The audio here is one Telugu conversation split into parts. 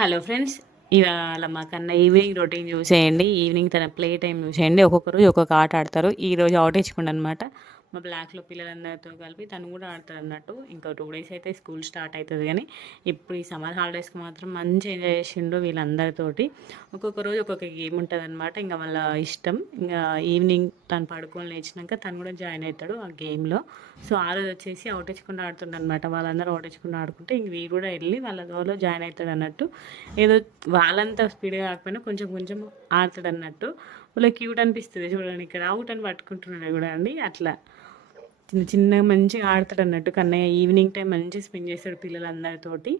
హలో ఫ్రెండ్స్, ఇవాళ మాకన్నా ఈవినింగ్ రొటీన్ చూసేయండి. ఈవినింగ్ తన ప్లే టైం చూసేయండి. ఒక్కొక్క రోజు ఒక్కొక్క ఆట ఆడతారు. ఈరోజు ఆటేచుకుండా అనమాట. మా బ్లాక్లో పిల్లలందరితో కలిపి తను కూడా ఆడతారు అన్నట్టు. ఇంకా 2 days అయితే స్కూల్ స్టార్ట్ అవుతుంది. కానీ ఇప్పుడు ఈ సమ్మర్ హాలిడేస్కి మాత్రం మంచి ఎంజాయ్ చేసిండు వీళ్ళందరితోటి. ఒక్కొక్క రోజు ఒక్కొక్క గేమ్ ఉంటుంది అనమాట. ఇంకా వాళ్ళ ఇష్టం. ఇంకా ఈవినింగ్ తను పడుకొని లేచినాక తను కూడా జాయిన్ అవుతాడు ఆ గేమ్లో. సో ఆ రోజు వచ్చేసి అవుటేచుకుండా ఆడుతుండనమాట. వాళ్ళందరూ అవుటేచుకుండా ఆడుకుంటే ఇంక వీడు కూడా వెళ్ళి వాళ్ళ దోలో జాయిన్ అవుతాడు అన్నట్టు. ఏదో వాళ్ళంతా స్పీడ్గా కాకపోయినా కొంచెం కొంచెం ఆడతాడు అన్నట్టు. వాళ్ళకి క్యూట్ అనిపిస్తుంది చూడండి. ఇక్కడ అవుట్ అని పట్టుకుంటున్నాడు కూడా అండి. అట్లా చిన్న చిన్నగా మంచిగా ఆడతాడు అన్నట్టు. కన్నయ్య ఈవినింగ్ టైం మంచిగా స్పెండ్ చేస్తాడు పిల్లలందరితోటి.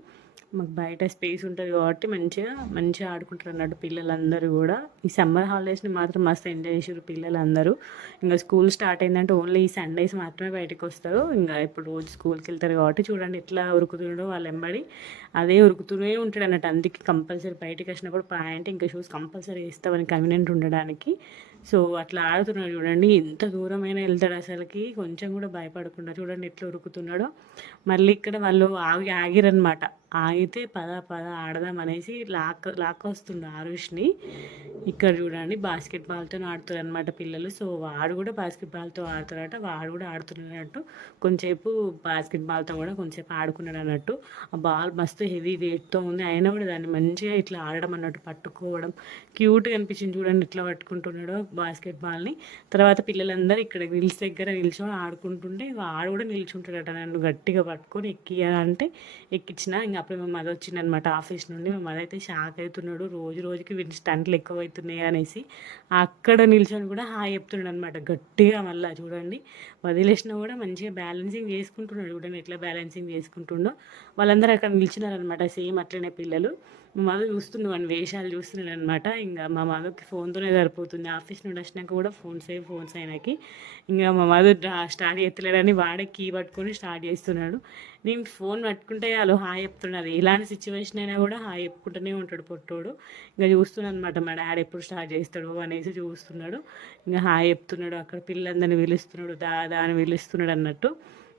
మాకు బయట స్పేస్ ఉంటుంది కాబట్టి మంచిగా మంచిగా ఆడుకుంటారు అన్నట్టు పిల్లలందరూ కూడా. ఈ సమ్మర్ హాలిడేస్ని మాత్రం మస్తు ఎంజాయ్ చేసారు పిల్లలందరూ. ఇంకా స్కూల్ స్టార్ట్ అయిందంటే ఓన్లీ ఈ సండేస్ మాత్రమే బయటకు వస్తారు. ఇంకా ఇప్పుడు రోజు స్కూల్కి వెళ్తారు కాబట్టి చూడండి ఎట్లా ఉరుకుతున్నాడో వాళ్ళ వెంబడి. అదే ఉరుకుతూనే ఉంటాడు అన్నట్టు. అందుకే కంపల్సరీ బయటకు వచ్చినప్పుడు ప్యాంట్ ఇంకా షూస్ కంపల్సరీ వేస్తామని కన్వీనియంట్ ఉండడానికి. సో అట్లా ఆడుతున్నాడు చూడండి. ఎంత దూరమైనా వెళ్తాడు అసలుకి. కొంచెం కూడా భయపడకుండా చూడండి ఎట్లా ఉరుకుతున్నాడో. మళ్ళీ ఇక్కడ వాళ్ళు ఆగిరనమాట. ఆగితే పద పద ఆడదాం అనేసి లాక్కొస్తుండు ఆరుష్ని. ఇక్కడ చూడండి బాస్కెట్ బాల్తో ఆడుతారు అనమాట పిల్లలు. సో వాడు కూడా బాస్కెట్ బాల్తో ఆడుతాడట. వాడు కూడా ఆడుతున్నట్టు. కొంచెంసేపు బాస్కెట్ బాల్తో కూడా కొంచెంసేపు ఆడుకున్నాడు అన్నట్టు. ఆ బాల్ మస్తు హెవీ వెయిట్తో ఉంది. అయినా కూడా దాన్ని మంచిగా ఇట్లా ఆడడం అన్నట్టు, పట్టుకోవడం క్యూట్గా అనిపించింది చూడండి ఇట్లా పట్టుకుంటున్నాడో బాస్కెట్ బాల్ని. తర్వాత పిల్లలందరూ ఇక్కడ గ్రిల్స్ దగ్గర నిల్చొని ఆడుకుంటుంటే వాడు కూడా నిల్చుంటాడట. నన్ను గట్టిగా పట్టుకొని ఎక్కియాలంటే ఎక్కించిన. ఇంకా అప్పుడు మా మదర్ వచ్చిందనమాట ఆఫీస్ నుండి. మా మదర్ అయితే షాక్ అవుతున్నాడు. రోజు రోజుకి వీటి స్టంట్లు ఎక్కువ అవుతున్నాయి అనేసి అక్కడ నిల్చొని కూడా హాయ్ చెప్తున్నాడు అనమాట గట్టిగా. మళ్ళీ చూడండి వదిలేసినా కూడా మంచిగా బ్యాలెన్సింగ్ చేసుకుంటున్నాడు. చూడండి ఎట్లా బ్యాలెన్సింగ్ చేసుకుంటుండో. వాళ్ళందరూ అక్కడ నిల్చున్నారనమాట సేమ్ అట్లనే పిల్లలు. మా మదర్ చూస్తున్నాడు వాని వేషాలు చూస్తున్నాడు అనమాట. ఇంకా మా మదర్కి ఫోన్తోనే సరిపోతుంది. ఆఫీస్ నుండి వచ్చినాక కూడా ఫోన్స్ అయినాకి. ఇంకా మా మదర్ స్టార్ట్ చేస్తలేడని వాడే కీ పట్టుకొని స్టార్ట్ చేస్తున్నాడు. నేను ఫోన్ పట్టుకుంటే వాళ్ళు హాయ్ చెప్తున్నారు. ఎలాంటి సిచ్యువేషన్ అయినా కూడా హాయ్ చెప్పుకుంటూనే ఉంటాడు పొట్టోడు. ఇంకా చూస్తున్నాను అనమాట మా డాడీ ఎప్పుడు స్టార్ట్ చేస్తాడు అనేసి చూస్తున్నాడు. ఇంకా హాయ్ చెప్తున్నాడు. అక్కడ పిల్లలందరినీ పిలుస్తున్నాడు, దాదా అని పిలుస్తున్నాడు అన్నట్టు.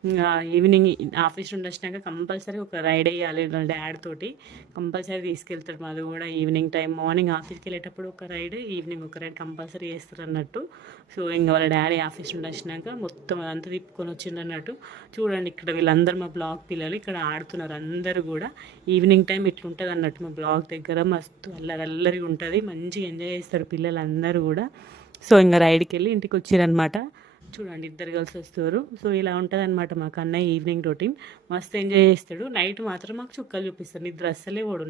ఇంకా ఈవినింగ్ ఆఫీస్ నుండి వచ్చినాక కంపల్సరీ ఒక రైడ్ వేయాలి వాళ్ళ డాడ్ తోటి. కంపల్సరీ తీసుకెళ్తాడు. మాది కూడా ఈవినింగ్ టైం మార్నింగ్ ఆఫీస్కి వెళ్ళేటప్పుడు ఒక రైడ్, ఈవినింగ్ ఒక రైడ్ కంపల్సరీ చేస్తారు అన్నట్టు. సో ఇంకా వాళ్ళ డాడీ ఆఫీస్ నుండి వచ్చినాక మొత్తం అదంతా తిప్పుకొని వచ్చిండు అన్నట్టు. చూడండి ఇక్కడ వీళ్ళందరూ మా బ్లాక్ పిల్లలు ఇక్కడ ఆడుతున్నారు. అందరూ కూడా ఈవినింగ్ టైం ఇట్లుంటుంది అన్నట్టు. మా బ్లాక్ దగ్గర మస్తు అల్లరి ఉంటుంది. మంచిగా ఎంజాయ్ చేస్తారు పిల్లలందరూ కూడా. సో ఇంకా రైడ్కి వెళ్ళి ఇంటికి వచ్చారనమాట. చూడండి ఇద్దరు కలిసి వస్తారు. సో ఇలా ఉంటుంది అనమాట మాకు అన్నయ్య ఈవినింగ్ రొటీన్. మస్తు ఎంజాయ్ చేస్తాడు. నైట్ మాత్రం మాకు చుక్కలు చూపిస్తాడు. నిద్ర అస్సలే ఓడు.